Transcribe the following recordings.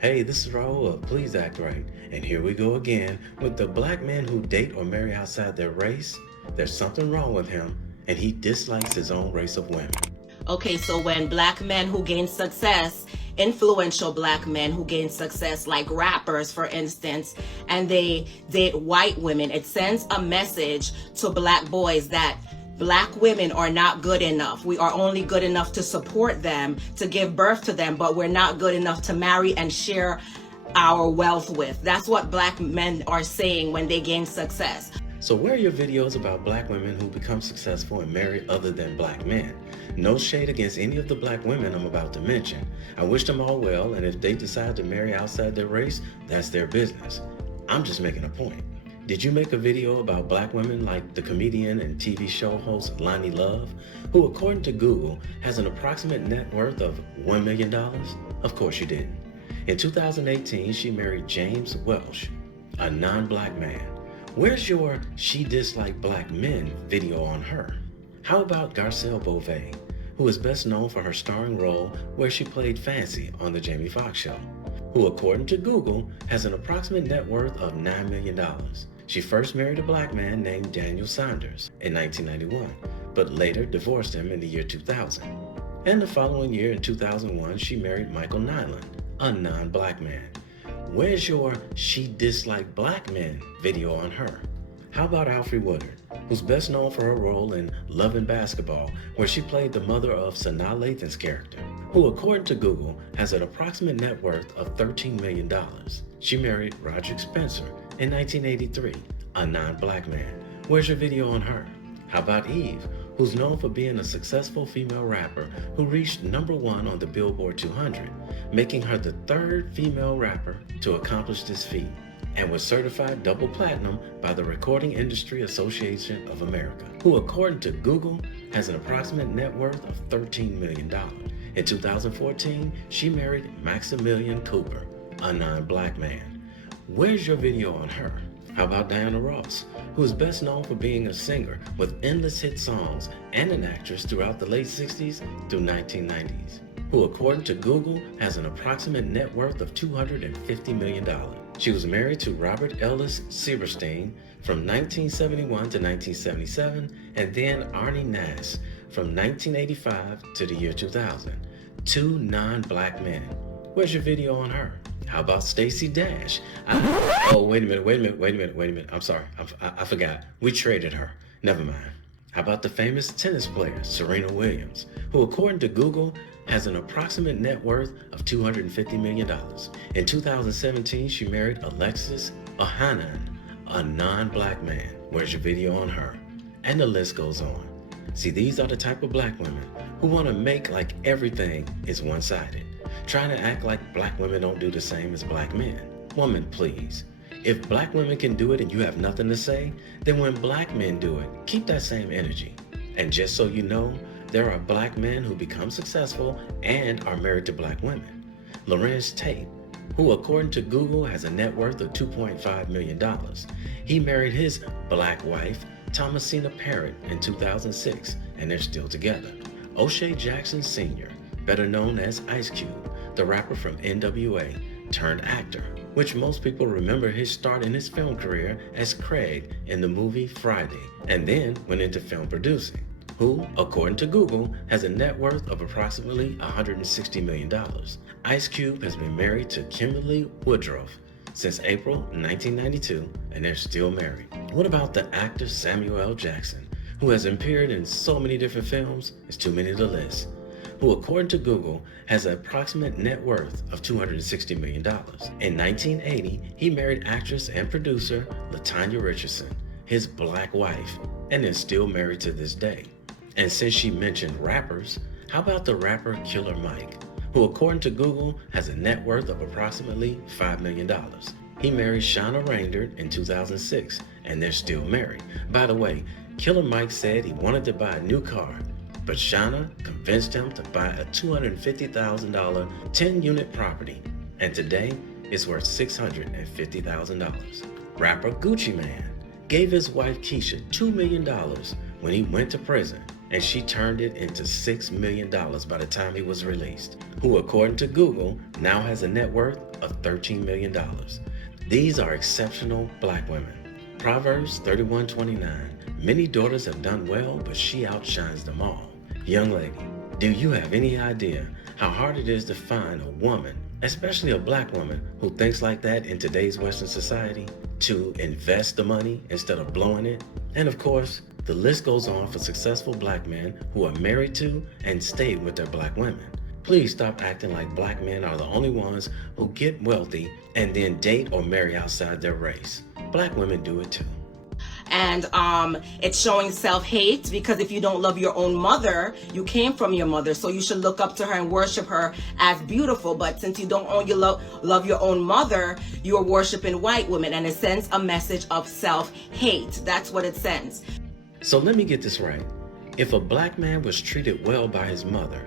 Hey, this is Raulh of Please Act Right, and here we go again with the black men who date or marry outside their race. There's something wrong with him, and he dislikes his own race of women. Okay, so when black men who gain success, influential black men who gain success, like rappers, for instance, and they date white women, it sends a message to black boys that black women are not good enough. We are only good enough to support them, to give birth to them, but we're not good enough to marry and share our wealth with. That's what black men are saying when they gain success. So where are your videos about black women who become successful and marry other than black men? No shade against any of the black women I'm about to mention. I wish them all well, and if they decide to marry outside their race, that's their business. I'm just making a point. Did you make a video about black women like the comedian and TV show host Loni Love, who according to Google has an approximate net worth of $1 million? Of course you didn't. In 2018, she married James Welsh, a non-black man. Where's your "she disliked black men" video on her? How about Garcelle Beauvais, who is best known for her starring role where she played Fancy on The Jamie Foxx Show, who according to Google has an approximate net worth of $9 million. She first married a black man named Daniel Saunders in 1991, but later divorced him in the year 2000. And the following year, in 2001, she married Michael Nyland, a non-black man. Where's your "she disliked black men" video on her? How about Alfre Woodard, who's best known for her role in Love and Basketball, where she played the mother of Sanaa Lathan's character, who according to Google has an approximate net worth of $13 million. She married Roderick Spencer in 1983, a non-black man. Where's your video on her? How about Eve, who's known for being a successful female rapper who reached #1 on the Billboard 200, making her the third female rapper to accomplish this feat, and was certified double platinum by the Recording Industry Association of America, who according to Google has an approximate net worth of $13 million. In 2014, she married Maximilian Cooper, a non-black man. Where's your video on her? How about Diana Ross, who is best known for being a singer with endless hit songs and an actress throughout the late 60s through 1990s, who according to Google has an approximate net worth of $250 million. She was married to Robert Ellis Silverstein from 1971 to 1977, and then Arnie Nass from 1985 to the year 2000. Two non-black men. Where's your video on her? How about Stacey Dash? Wait a minute. I'm sorry, I forgot. We traded her. Never mind. How about the famous tennis player, Serena Williams, who according to Google has an approximate net worth of $250 million. In 2017, she married Alexis Ohanian, a non-black man. Where's your video on her? And the list goes on. See, these are the type of black women who want to make like everything is one-sided, trying to act like black women don't do the same as black men. Woman, please. If black women can do it and you have nothing to say, then when black men do it, keep that same energy. And just so you know, there are black men who become successful and are married to black women. Lorenz Tate, who according to Google has a net worth of $2.5 million. He married his black wife, Thomasina Parrott, in 2006, and they're still together. O'Shea Jackson Sr., better known as Ice Cube, the rapper from NWA, turned actor, which most people remember his start in his film career as Craig in the movie Friday, and then went into film producing, who, according to Google, has a net worth of approximately $160 million. Ice Cube has been married to Kimberly Woodruff since April 1992, and they're still married. What about the actor Samuel L. Jackson, who has appeared in so many different films, it's too many to list, who according to Google has an approximate net worth of $260 million. In 1980, he married actress and producer LaTanya Richardson, his black wife, and is still married to this day. And since she mentioned rappers, how about the rapper Killer Mike, who according to Google has a net worth of approximately $5 million. He married Shauna Rayndert in 2006, and they're still married. By the way, Killer Mike said he wanted to buy a new car, but Shauna convinced him to buy a $250,000 10-unit property, and today it's worth $650,000. Rapper Gucci Mane gave his wife Keisha $2 million when he went to prison, and she turned it into $6 million by the time he was released, who according to Google now has a net worth of $13 million. These are exceptional black women. Proverbs 31:29. Many daughters have done well, but she outshines them all. Young lady, do you have any idea how hard it is to find a woman, especially a black woman, who thinks like that in today's Western society? To invest the money instead of blowing it? And of course, the list goes on for successful black men who are married to and stayed with their black women. Please stop acting like black men are the only ones who get wealthy and then date or marry outside their race. Black women do it too. And it's showing self-hate, because if you don't love your own mother, you came from your mother, so you should look up to her and worship her as beautiful. But since you don't love your own mother, you are worshiping white women, and it sends a message of self-hate. That's what it sends. So let me get this right. If a black man was treated well by his mother,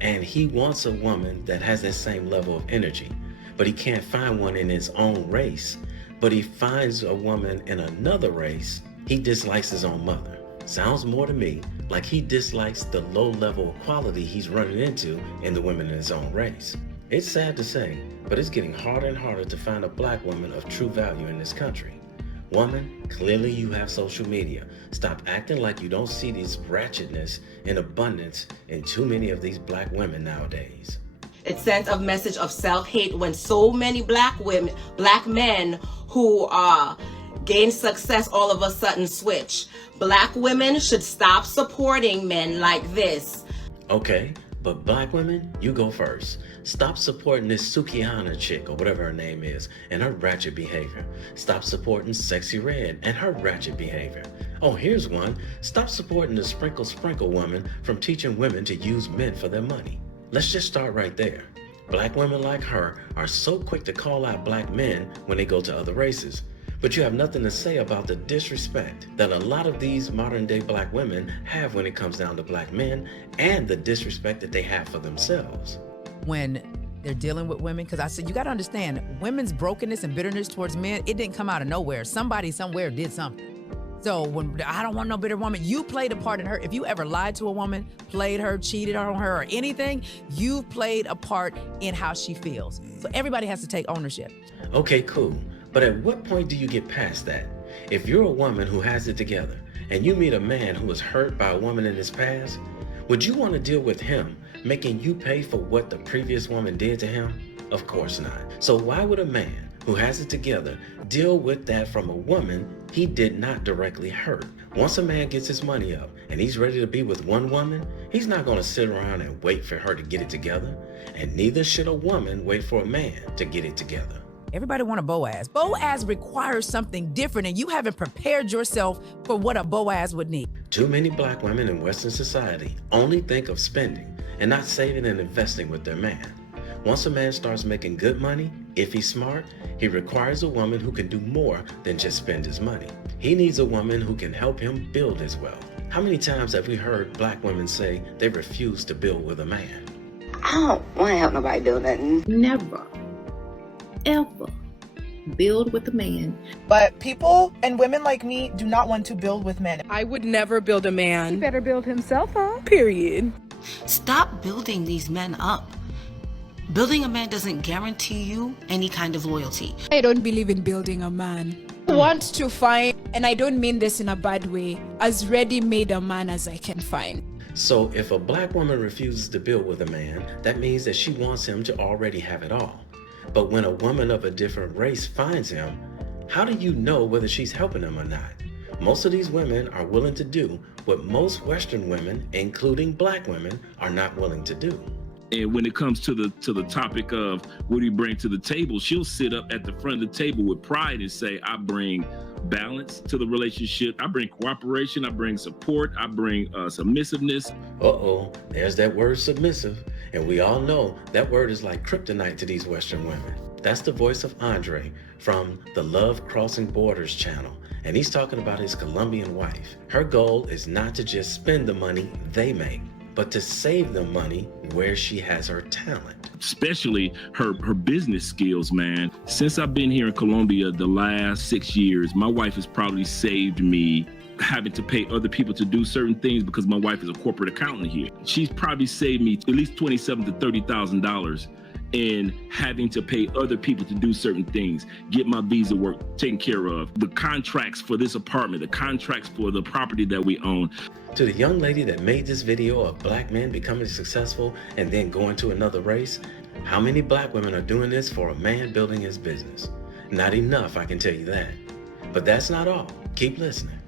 and he wants a woman that has that same level of energy, but he can't find one in his own race, but he finds a woman in another race, he dislikes his own mother. Sounds more to me like he dislikes the low level of quality he's running into in the women in his own race. It's sad to say, but it's getting harder and harder to find a black woman of true value in this country. Woman, clearly you have social media. Stop acting like you don't see this ratchetness in abundance in too many of these black women nowadays. It sends a message of self-hate when so many black men who gain success all of a sudden switch. Black women should stop supporting men like this. Okay, but black women, you go first. Stop supporting this Sukihana chick or whatever her name is and her ratchet behavior. Stop supporting Sexy Red and her ratchet behavior. Oh, here's one. Stop supporting the Sprinkle woman from teaching women to use men for their money. Let's just start right there. Black women like her are so quick to call out black men when they go to other races, but you have nothing to say about the disrespect that a lot of these modern day black women have when it comes down to black men, and the disrespect that they have for themselves. When they're dealing with women, because I said, you got to understand, women's brokenness and bitterness towards men, it didn't come out of nowhere. Somebody somewhere did something. So when I don't want no bitter woman, you played a part in her. If you ever lied to a woman, played her, cheated on her, or anything, you've played a part in how she feels. So everybody has to take ownership. Okay, cool. But at what point do you get past that? If you're a woman who has it together and you meet a man who was hurt by a woman in his past, would you want to deal with him making you pay for what the previous woman did to him? Of course not. So why would a man who has it together deal with that from a woman he did not directly hurt? Once a man gets his money up and he's ready to be with one woman, he's not going to sit around and wait for her to get it together. And neither should a woman wait for a man to get it together. Everybody want a Boaz. Boaz requires something different, and you haven't prepared yourself for what a Boaz would need. Too many black women in Western society only think of spending and not saving and investing with their man. Once a man starts making good money, if he's smart, he requires a woman who can do more than just spend his money. He needs a woman who can help him build his wealth. How many times have we heard black women say they refuse to build with a man? I don't want to help nobody build nothing. Never, ever build with a man. But people and women like me do not want to build with men. I would never build a man. He better build himself up. Period. Stop building these men up. Building a man doesn't guarantee you any kind of loyalty. I don't believe in building a man. I want to find, and I don't mean this in a bad way, as ready-made a man as I can find. So if a black woman refuses to build with a man, that means that she wants him to already have it all. But when a woman of a different race finds him, how do you know whether she's helping him or not? Most of these women are willing to do what most Western women, including black women, are not willing to do. And when it comes to the topic of what do you bring to the table, she'll sit up at the front of the table with pride and say, I bring balance to the relationship. I bring cooperation. I bring support. I bring submissiveness. Uh-oh, there's that word submissive. And we all know that word is like kryptonite to these Western women. That's the voice of Andre from the Love Crossing Borders channel. And he's talking about his Colombian wife. Her goal is not to just spend the money they make, but to save the money where she has her talent. Especially her business skills, man. Since I've been here in Colombia the last 6 years, my wife has probably saved me having to pay other people to do certain things because my wife is a corporate accountant here. She's probably saved me at least $27,000 to $30,000 in having to pay other people to do certain things, get my visa work taken care of, the contracts for this apartment, the contracts for the property that we own. To the young lady that made this video of black men becoming successful and then going to another race, how many black women are doing this for a man building his business? Not enough, I can tell you that. But that's not all. Keep listening.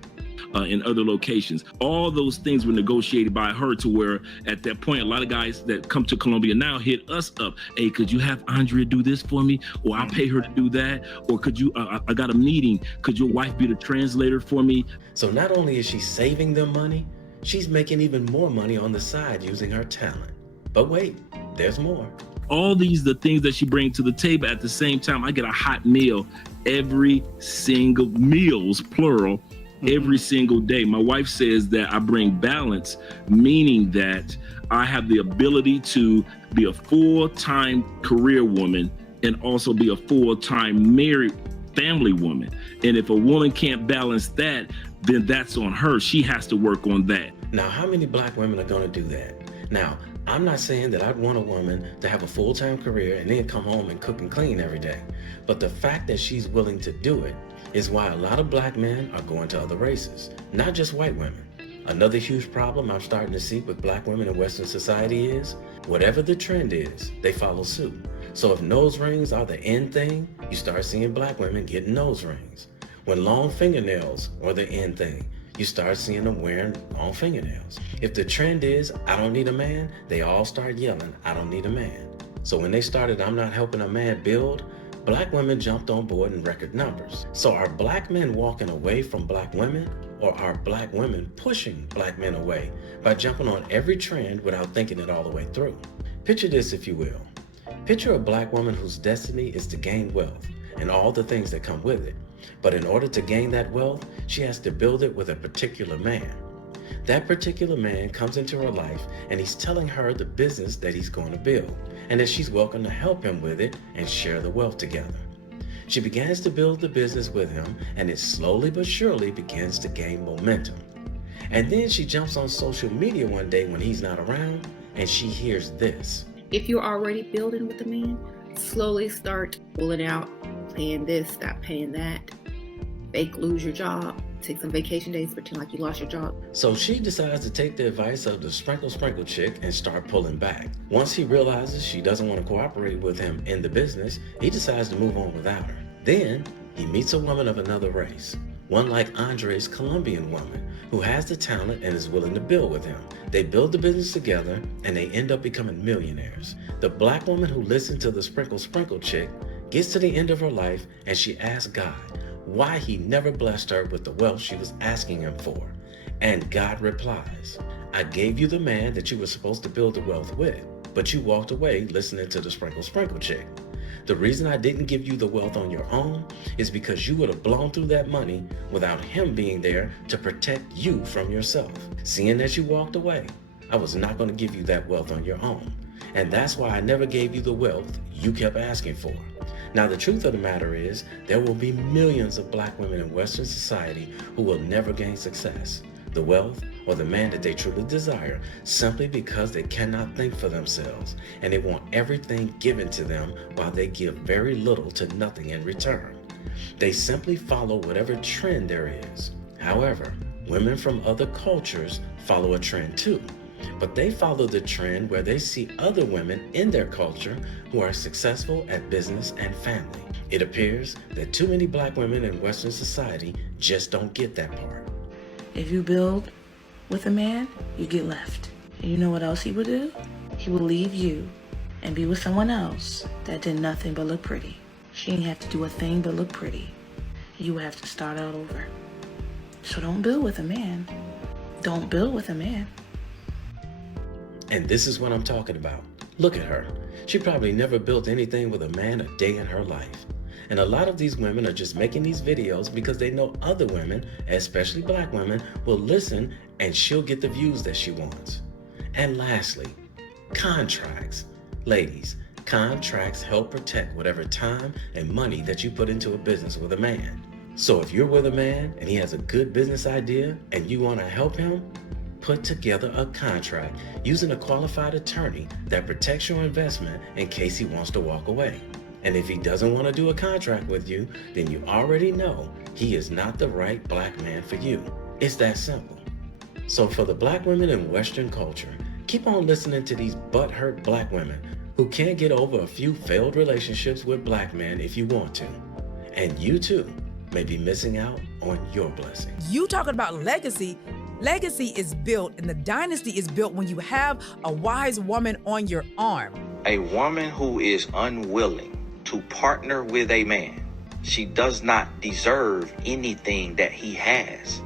In other locations. All those things were negotiated by her, to where at that point, a lot of guys that come to Colombia now hit us up. Hey, could you have Andrea do this for me? Or I'll pay her to do that. Or could you, I got a meeting. Could your wife be the translator for me? So not only is she saving them money, she's making even more money on the side using her talent. But wait, there's more. All these, the things that she brings to the table. At the same time, I get a hot meal every single, meals, plural, every single day. My wife says that I bring balance, meaning that I have the ability to be a full-time career woman and also be a full-time married family woman. And if a woman can't balance that, then that's on her. She has to work on that. Now, how many black women are going to do that? Now, I'm not saying that I'd want a woman to have a full-time career and then come home and cook and clean every day. But the fact that she's willing to do it is why a lot of black men are going to other races, not just white women. Another huge problem I'm starting to see with black women in Western society is, whatever the trend is, they follow suit. So if nose rings are the end thing, you start seeing black women getting nose rings. When long fingernails are the end thing, you start seeing them wearing long fingernails. If the trend is, I don't need a man, they all start yelling, I don't need a man. So when they started, I'm not helping a man build, black women jumped on board in record numbers. So are black men walking away from black women, or are black women pushing black men away by jumping on every trend without thinking it all the way through? Picture this, if you will. Picture a black woman whose destiny is to gain wealth and all the things that come with it. But in order to gain that wealth, she has to build it with a particular man. That particular man comes into her life and he's telling her the business that he's going to build, and that she's welcome to help him with it and share the wealth together. She begins to build the business with him, and it slowly but surely begins to gain momentum. And then she jumps on social media one day when he's not around, and she hears this. If you're already building with a man, slowly start pulling out, paying this, stop paying that, fake lose your job, take some vacation days, pretend like you lost your job. So she decides to take the advice of the sprinkle chick and start pulling back. Once he realizes she doesn't want to cooperate with him in the business, he decides to move on without her. Then he meets a woman of another race, one like Andre's Colombian woman, who has the talent and is willing to build with him. They build the business together and they end up becoming millionaires. The black woman who listened to the sprinkle chick gets to the end of her life and she asks God why he never blessed her with the wealth she was asking him for. And God replies, I gave you the man that you were supposed to build the wealth with, but you walked away listening to the sprinkle chick. The reason I didn't give you the wealth on your own is because you would have blown through that money without him being there to protect you from yourself. Seeing that you walked away, I was not going to give you that wealth on your own. And that's why I never gave you the wealth you kept asking for. Now, the truth of the matter is, there will be millions of black women in Western society who will never gain success, the wealth, or the man that they truly desire, simply because they cannot think for themselves and they want everything given to them while they give very little to nothing in return. They simply follow whatever trend there is. However, women from other cultures follow a trend too, but they follow the trend where they see other women in their culture who are successful at business and family. It appears that too many black women in Western society just don't get that part. If you build with a man, you get left. And you know what else he will do? He will leave you and be with someone else that did nothing but look pretty. She didn't have to do a thing but look pretty. You have to start out over. So don't build with a man. Don't build with a man. And this is what I'm talking about. Look at her. She probably never built anything with a man a day in her life. And a lot of these women are just making these videos because they know other women, especially black women, will listen and she'll get the views that she wants. And lastly, contracts. Ladies, contracts help protect whatever time and money that you put into a business with a man. So if you're with a man and he has a good business idea and you want to help him, put together a contract using a qualified attorney that protects your investment in case he wants to walk away. And if he doesn't want to do a contract with you, then you already know he is not the right black man for you. It's that simple. So for the black women in Western culture, keep on listening to these butthurt black women who can't get over a few failed relationships with black men if you want to. And you too may be missing out on your blessing. You talking about legacy. Legacy is built and the dynasty is built when you have a wise woman on your arm. A woman who is unwilling to partner with a man, she does not deserve anything that he has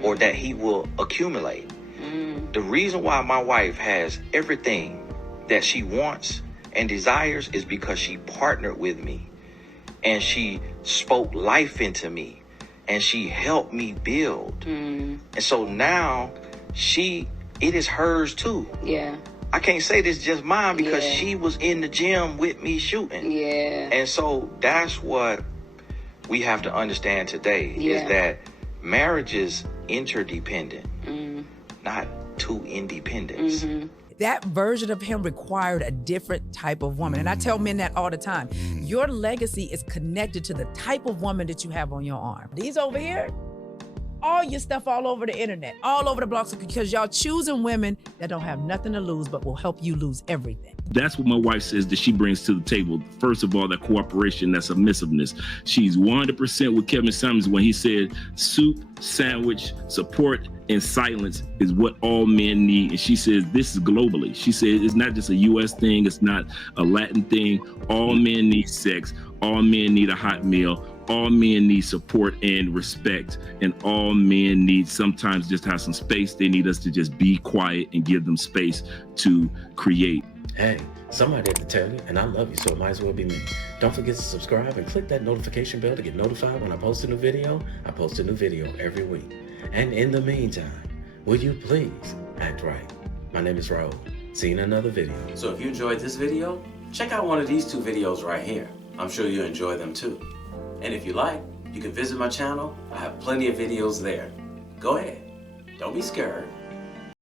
or that he will accumulate. The reason why my wife has everything that she wants and desires is because she partnered with me and she spoke life into me and she helped me build. And so now it is hers too. Yeah. I can't say this just mine because she was in the gym with me shooting. Yeah. And so that's what we have to understand today is that marriage is interdependent, not two independents. That version of him required a different type of woman. And I tell men that all the time. Your legacy is connected to the type of woman that you have on your arm. These over here, all your stuff all over the internet, all over the blogs, because y'all choosing women that don't have nothing to lose but will help you lose everything. That's what my wife says that she brings to the table. First of all, that cooperation, that submissiveness. She's 100% with Kevin Samuels when he said soup, sandwich, support, and silence is what all men need. And she says this is globally. She says it's not just a U.S. thing. It's not a Latin thing. All men need sex. All men need a hot meal. All men need support and respect, and all men need sometimes just have some space. They need us to just be quiet and give them space to create. Hey, somebody had to tell you, and I love you, so it might as well be me. Don't forget to subscribe and click that notification bell to get notified when I post a new video. I post a new video every week. And in the meantime, will you please act right? My name is Raulh. See you in another video. So if you enjoyed this video, check out one of these two videos right here. I'm sure you'll enjoy them too. And if you like, you can visit my channel. I have plenty of videos there. Go ahead. Don't be scared.